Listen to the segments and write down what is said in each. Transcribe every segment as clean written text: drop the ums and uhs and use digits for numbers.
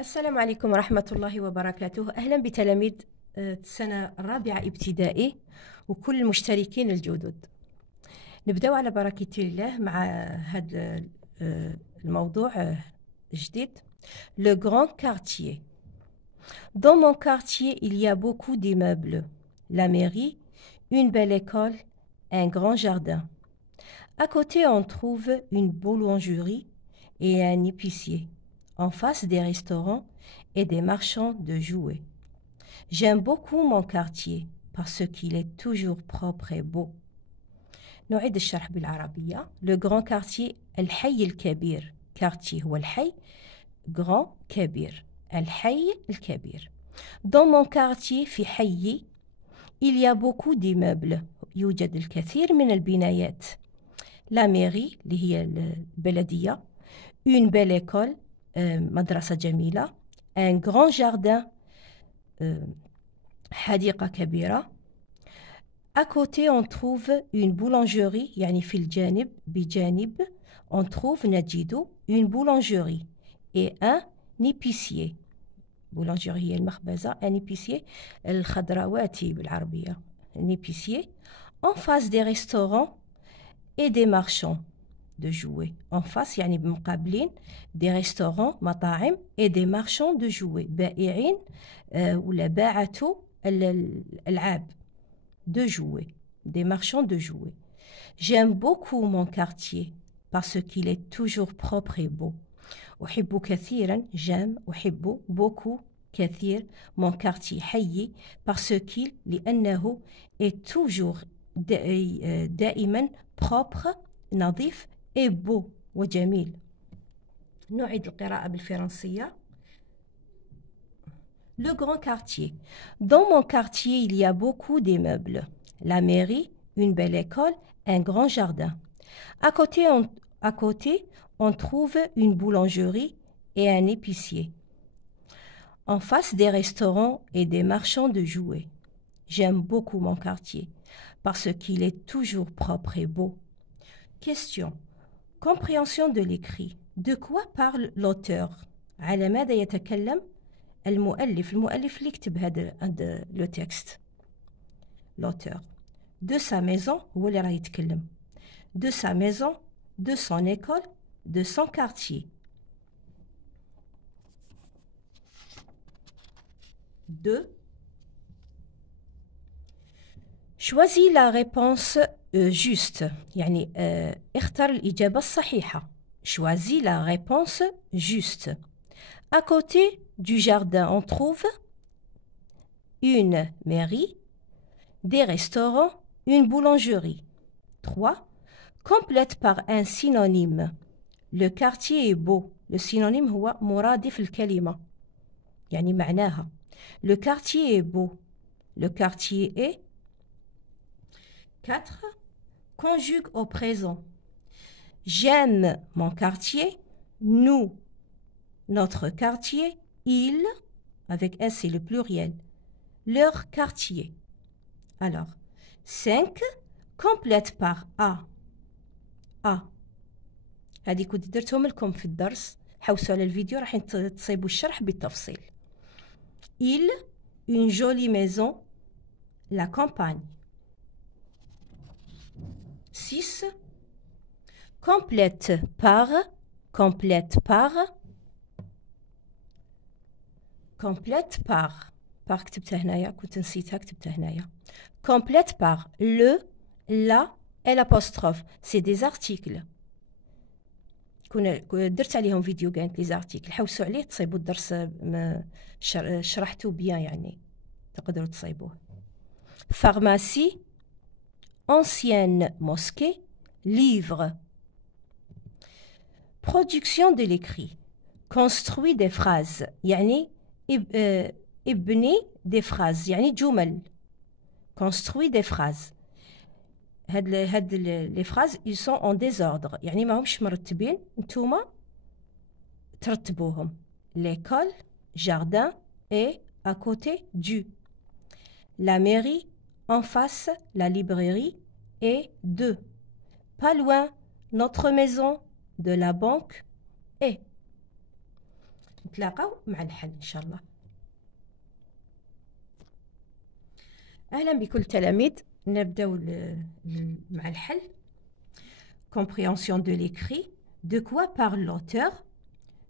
السلام عليكم ورحمة الله وبركاته. أهلا بتلاميذ السنة الرابعة ابتدائي وكل المشتركين الجدد. نبدأ على بركة الله مع هذا الموضوع جديد. Le grand quartier. Dans mon quartier, il y a beaucoup d'immeubles. La mairie, une belle école, un grand jardin. À côté, on trouve une boulangerie et un épicier. En face des restaurants et des marchands de jouets. J'aime beaucoup mon quartier parce qu'il est toujours propre et beau. نعيد الشرح بالعربية. Le grand quartier الحي الكبير. quartier هو الحي. grand كبير. الحي الكبير. Dans mon quartier في حيي il y a beaucoup d'immeubles. يوجد الكثير من البنايات. La mairie اللي هي البلدية. Une belle école. مدرسة جميلة. Un grand jardin. حديقة كبيرة. À côté on trouve une boulangerie يعني في الجانب بجانب on trouve نجد une boulangerie et un épicier. boulangerie هي المخبزة. un épicier الخضرواتي بالعربية. un épicier en face des restaurants et des marchands de jouets. En face يعني بمقابلين des restaurants مطاعم et des marchands de jouets. بائعين ولا باعة الألعاب. de jouets. des marchands de jouets. J'aime beaucoup mon quartier parce qu'il est toujours propre et beau. أحب كثيرا. j'aime أحب beaucoup كثير mon quartier حيي parce qu'il لأنه est toujours دائما propre نظيف et beau وجميل. نعيد القراءة بالفرنسية. Le grand quartier. Dans mon quartier, il y a beaucoup d'immeubles. La mairie, une belle école, un grand jardin. À côté, on trouve une boulangerie et un épicier. En face des restaurants et des marchands de jouets. J'aime beaucoup mon quartier parce qu'il est toujours propre et beau. Question. Compréhension de l'écrit. De quoi parle l'auteur? على ماذا يتكلم المؤلف اللي كتب هذا لو تكست. l'auteur. De sa maison هو اللي راه يتكلم. de sa maison, de son école, de son quartier. De. Choisis la réponse juste. يعني اختر الإجابة الصحيحة. Choisis la réponse juste. À côté du jardin, on trouve une mairie, des restaurants, une boulangerie. 3. Complète par un synonyme. Le quartier est beau. Le synonyme هو مرادف الكلمة. يعني معناها. Le quartier est beau. Le quartier est. 4. Conjugue au présent. J'aime mon quartier. Nous, notre quartier. Ils, avec S c'est le pluriel. Leur quartier. Alors, 5. Complète par A. A. هذه كنت درتهم لكم في الدرس. حوسوا على الفيديو راح تصيبوا الشرح بالتفصيل. Il, une jolie maison, la campagne. 6. Complète par. Complète par. Complète par. par كتبتها هنايا كنت نسيتها كتبتها هنايا. Complète par le, la et l'apostrophe. C'est des articles. كنا درت عليهم فيديو كانت لي زارتيكل. حوسوا عليه تصيبوا الدرس شرحته بيان يعني تقدروا تصيبوه. Pharmacie, ancienne mosquée, livre. Production de l'écrit. Construit des phrases. يعني ابني des phrases يعني جمل. Construit des phrases. هاد les phrases ils sont en désordre يعني ما همش مرتبين. نتوما ترتبوهم. l'école, jardin et à côté du. La mairie, en face la librairie et de. Pas loin notre maison, de la banque et. نتلاقاو مع الحل ان شاء الله. اهلا بكل التلاميذ. نبداو مع الحل. Compréhension de l'écrit. De quoi parle l'auteur?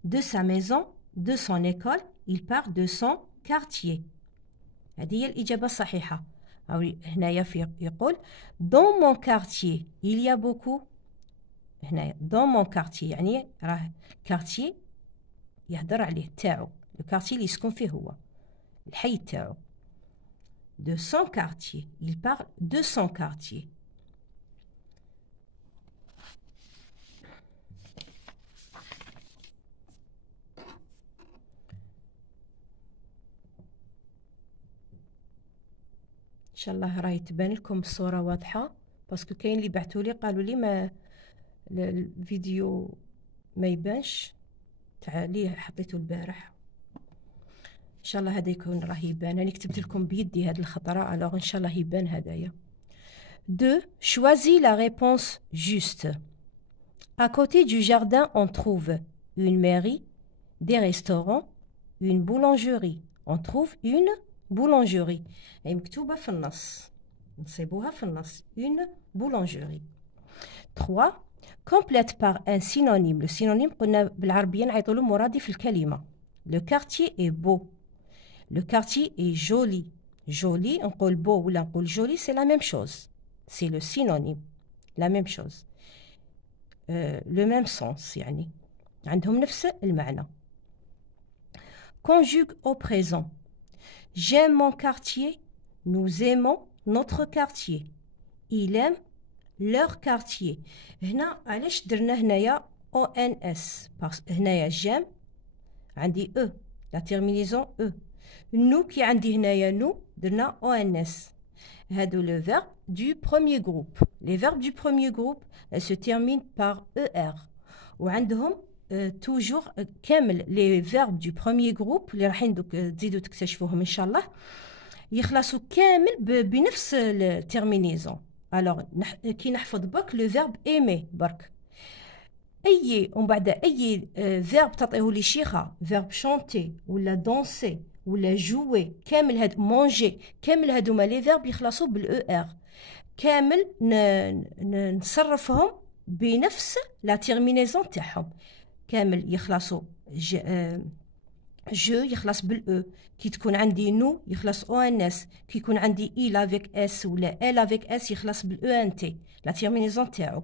De sa maison, de son école. Il parle de son quartier. هذه هي الإجابة الصحيحة. هنايا يقول dans mon quartier il y a beaucoup. هنايا dans mon quartier يعني راه quartier يهدر عليه تاعو، الكارتي اللي يسكن فيه هو الحي تاعو. De son quartier. Il parle de son quartier. ان شاء الله راهي تبان لكم الصوره واضحه، باسكو كاين اللي بعثوا لي قالوا لي ما الفيديو ما يبانش تاع اللي حطيته البارح. ان شاء الله هذا يكون راه يبان. انا كتبت لكم بيدي هذه الخطره، الوغ ان شاء الله يبان هدايا. De choisis la réponse juste. À côté du jardin on trouve une mairie, des restaurants, une boulangerie. On trouve une boulangerie. هي مكتوبة في النص، نصيبوها في النص. Une boulangerie. 3. Complète par un synonyme. Le synonyme قلنا بالعربية نعيطوا له مرادف الكلمة. Le quartier est beau. Le quartier est joli. Joli نقول beau ولا نقول joli c'est la même chose. C'est le synonyme. La même chose. Le même sens يعني عندهم نفس المعنى. Conjugue au présent. J'aime mon quartier. Nous aimons notre quartier. Il aime leur quartier. هنا علاش درنا هنايا ONS؟ هنايا j'aime عندي E la terminaison E. nous كي عندي هنايا nous درنا ONS. هادو le verbe du premier groupe. Les verbes du premier groupe se terminent par ER. وعندهم toujours كامل les verbes du premier groupe اللي راح تزيدوا تكتشفوهم ان شاء الله يخلصوا كامل بنفس الترمينيزون. الوغ كي نحفظ برك لو فيرب ايمي برك اي ومن بعد اي فيرب تعطيه لي شيخه، فيرب شونتي ولا دونسي ولا جوي، كامل هاد مونجي، كامل هادوما لي فيرب يخلصوا بالاو ار، كامل نصرفهم بنفس لا تيرمينيزون تاعهم، كامل يخلصوا جو يخلص بالاو، كي تكون عندي نو يخلص او ان اس، كي يكون عندي اي لافيك اس ولا ال افيك اس يخلص بالاو ان تي لا تيرمينيزون تاعو.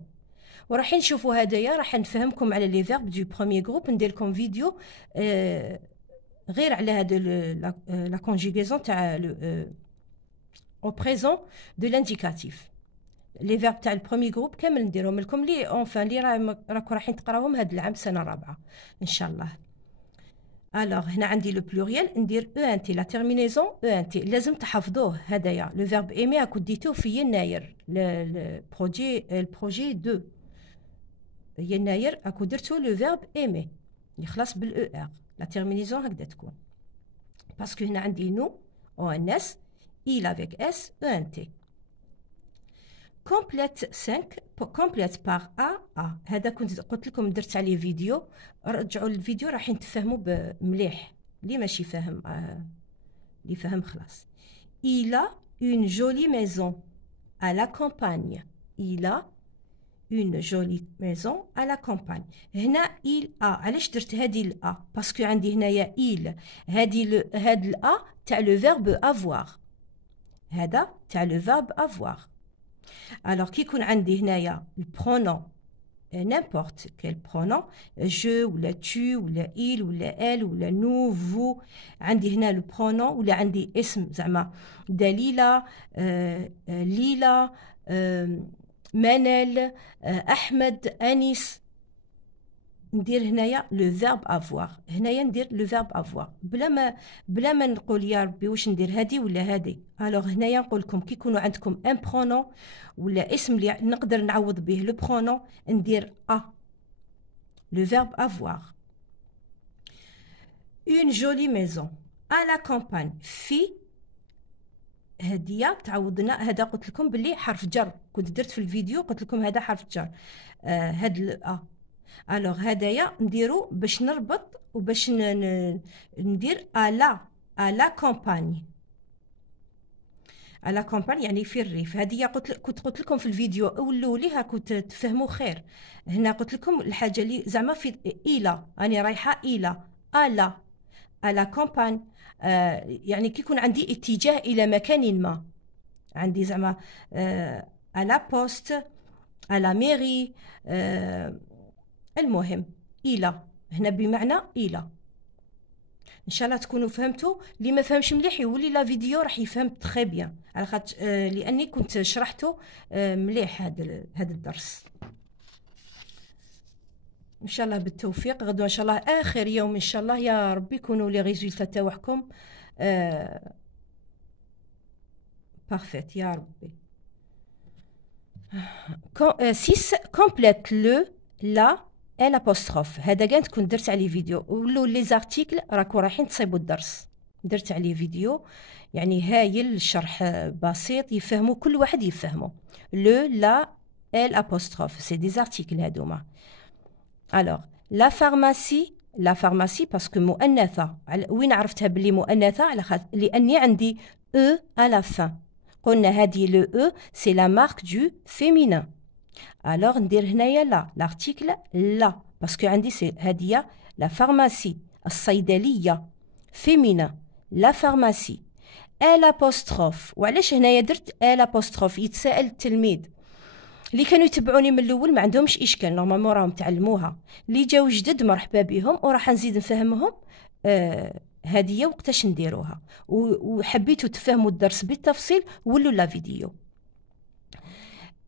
وراح نشوفوا هدايا راح نفهمكم على لي فيرب دو بروميير جروب، ندير لكم فيديو غير على هاد لا كونجوغيزون تاع او بريزون دو لانديكاتيف. لي فيرب تاع البروميير جروب كامل نديرهم لكم لي اونفان لي راكم رايحين تقراوهم هاد العام سنه رابعه ان شاء الله. الوغ هنا عندي لو بلوريال ندير او ان تي لا تيرمينيزون او ان تي، لازم تحفظوه هدايا. لو فيرب ايمي راكو ديتوه في يناير البروجي 2 يناير راكو درتو لو فيرب ايمي يخلص بالاو ار، لا تيرمينيزون هكذا تكون، باسكو هنا عندي نو او ان اس اي لافيك اس او ان تي. كومبليت 5 كومبليت باغ ا. هذا كنت قلت لكم درت عليه فيديو، رجعوا الفيديو راح تفهموا مليح، اللي ماشي فاهم اللي فهم خلاص. Il a une jolie maison à la campagne. Il a une jolie maison à la campagne. هنا il a علاش درت هذه الأ؟ باسكو عندي هنايا il، هاد الأ تاع لو فيرب avoir، هذا تاع لو فيرب avoir. alors كي يكون عندي هنايا البرونون n'importe quel pronom، je ولا tu ولا il ولا elle ولا nous vous، عندي هنا البرونون ولا عندي اسم زعما دليلة، ليلى، منال، احمد، انيس، ندير هنايا لو فيرب افوار. هنايا ندير لو فيرب افوار بلا ما نقول يا ربي واش ندير هادي ولا هادي. الوغ هنايا نقول لكم كي يكونوا عندكم ان برونون ولا اسم اللي نقدر نعوض به لو برونون ندير ا، لو فيرب افوار. اون جولي ميزون ا لا كامبان، في هديه تعوضنا. هذا قلت لكم باللي حرف جر، كنت درت في الفيديو قلت لكم هذا حرف جر، هاد الأ. الوغ هدايا نديرو باش نربط وباش ندير الا كومباني. على كومباني يعني في الريف. هذه كنت قلت لكم في الفيديو اولولي ها كنت تفهموا خير. هنا قلت لكم الحاجه اللي زعما في الى راني رايحه الى الا على كومباني. يعني كي يكون عندي اتجاه الى مكان ما، عندي زعما على بوست على ميري. المهم الى هنا بمعنى الى. ان شاء الله تكونوا فهمتوا. اللي ما فهمش مليح يولي لا فيديو راح يفهم تري بيان، على خاطر لاني كنت شرحته مليح هذا الدرس. ان شاء الله بالتوفيق. غدوه ان شاء الله اخر يوم ان شاء الله، يا ربي يكونوا لي ريزولتا تاعكم بارفيت يا ربي. 6 كومبليت لو لا الابوستروف. هذا كاع كنت درت عليه فيديو. ولو لي زارتيكل راكو رايحين تصيبوا الدرس، درت عليه فيديو يعني هايل، الشرح بسيط يفهموا كل واحد يفهمه. لو لا الابوستروف سي دي زارتيكل هادوما. الوغ لا فارماسي باسكو مؤنثه. وين عرفتها بلي مؤنثه؟ على خاطر لاني عندي او على فان. قلنا هذه لو او سي لا مارك دو فيمينين. الوغ ندير هنايا لا لارتيكل لا باسكو عندي سي هادية لا فارماسي الصيدليه فيمينين لا فارماسي. الابوستروف. وعلاش هنايا درت الابوستروف؟ يتساءل التلميذ اللي كانوا يتبعوني من الاول، ما عندهمش اشكال، نورمالمون راهم تعلموها. اللي جاو جدد مرحبا بهم، وراح نزيد نفهمهم هادية وقتاش نديروها. وحبيتوا تفهموا الدرس بالتفصيل ولوا لا فيديو.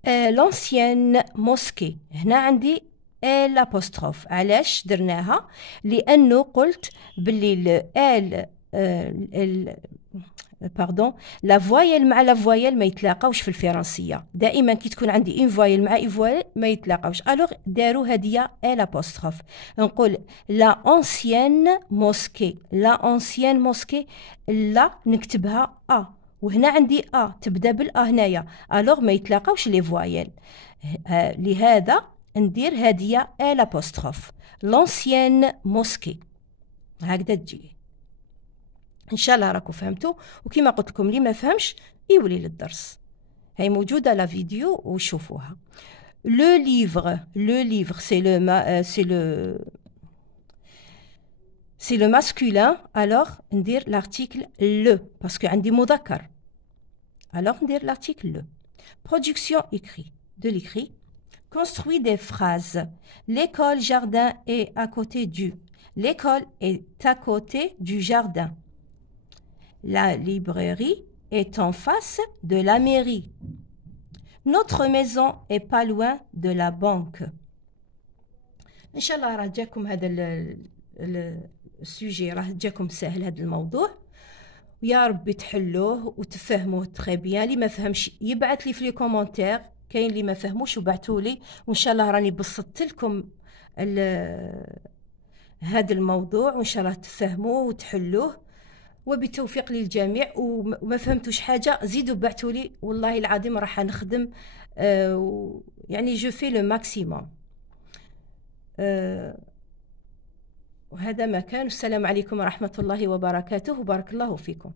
لونسيان موسكي. هنا عندي الابوستروف. علاش درناها؟ لانه قلت باللي باردون لا فوايل مع لا فوايل ما يتلاقاوش في الفرنسيه. دائما كي تكون عندي ان فوايل مع ان فوايل ما يتلاقاوش. الوغ داروا هديه الابوستروف. نقول لا اونسيان موسكي. لا اونسيان موسكي لا نكتبها وهنا عندي تبدا بالا هنايا. الوغ ما يتلاقاوش لي فوايل. لهذا ندير هديه الابوستروف. لونسيان موسكي هكذا تجي. ان شاء الله راكم فهمتوا. وكما قلت لكم اللي ما فهمش يولي للدرس. هي موجوده لا فيديو وشوفوها. لو ليفر سي لو ماسكولين. الوغ ندير لارتيكل لو باسكو عندي مذكر. الوغ ندير لارتيكل لو. برودكسيون écrit de l'écrit. Construit des phrases. L'école jardin est à côté du. L'école est à côté du jardin. La librairie est en face de la mairie. Notre maison est pas loin de la banque. إن شاء الله راه جاكم هذا السوجي، راه جاكم سهل هذا الموضوع، ويا ربي تحلوه وتفهموه تري بيان. اللي ما فهمش يبعث لي في لي كومونتير، كاين اللي ما فهموش وبعثوا لي، وان شاء الله راني بسطت لكم هذا الموضوع، وان شاء الله تفهموه وتحلوه. وبالتوفيق للجميع. وما فهمتوش حاجه زيدوا بعثوا لي، والله العظيم راح نخدم يعني جو في لو ماكسيموم. وهذا ما كان. السلام عليكم ورحمه الله وبركاته، وبارك الله فيكم.